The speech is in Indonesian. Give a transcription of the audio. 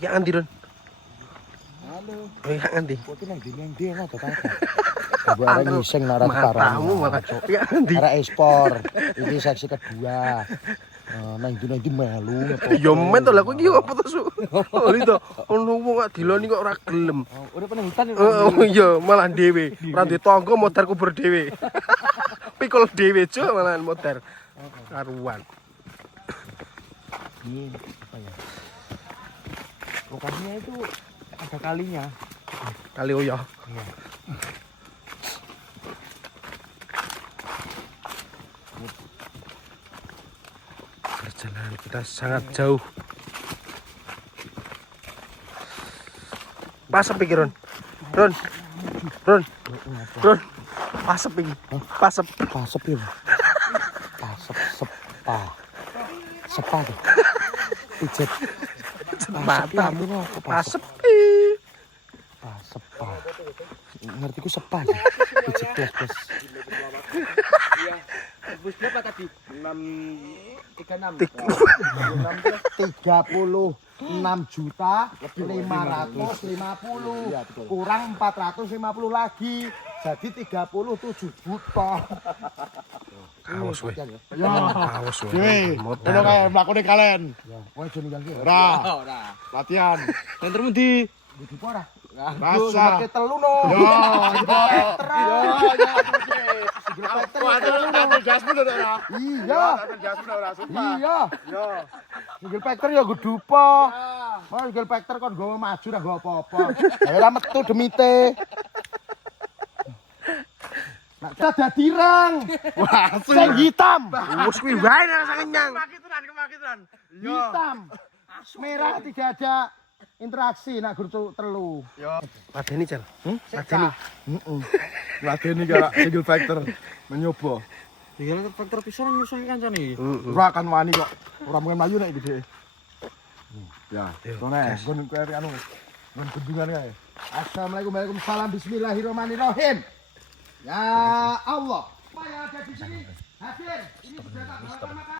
Ya nganti, Ron. Halo. Ya nganti. Kok nang ndi ngono to ta? Coba ada ngising nara sekarang. Matamu malah. Ya nganti. Arek ekspor. Ini seksi kedua. Nang ndi melu. Ya men to lah kowe iki apa to, Su? Oh, itu. Ono wong kok diloni kok ora gelem. Udah pernah hutan ya? Oh iya, malah dhewe. Ora duwe tangga motor kubur dhewe. Pikul dhewe, Cuk, malahan motor. Karuan. Ini apa ya? Lokasinya itu ada kalinya. Kali Oyo. Iya. Perjalanan kita sangat jauh. Pasep iki, Ron. Ron. Pasep iki. Pasep. Pasep ya. Pasep sepa. Sepa tuh. Pijet. Mata. Pasep. Sepa. Ngerti ku sepa. Pijet plus. Bus berapa tadi? 636. 36.550 kurang 450 lagi jadi 37 juta. Kaos we. Ya, Kaos we. ono kae mlakune kalen. Ya, kowe aja ninggal ki. Ora. Latihan. Yang termundi. Di ora. Rasa. Pakai telu no. Iya. Single factor ya kudu po. Mas single factor kon gowo maju ra gowo apa-apa. Ora metu demite. Nak dadi rang. Wah, sing hitam. Wes kuwi wae rasa kenyang. Kemakitan. Hitam. Merah tidak ada interaksi nak gur telu. Ladeni, Jal. Ladeni. Heeh. Ladeni karo single factor mencoba. Iya, faktor pisan nyusahi kancane. Ora kan wani kok. Ora mungkin mlayu nek gede. Ya, soalnya gon kowe anu. Gon bendungan kae. Assalamualaikum Waalaikumsalam bismillahirrahmanirrahim. Ya Allah. Apa yang ada di sini? Hadir. Ini sudah tak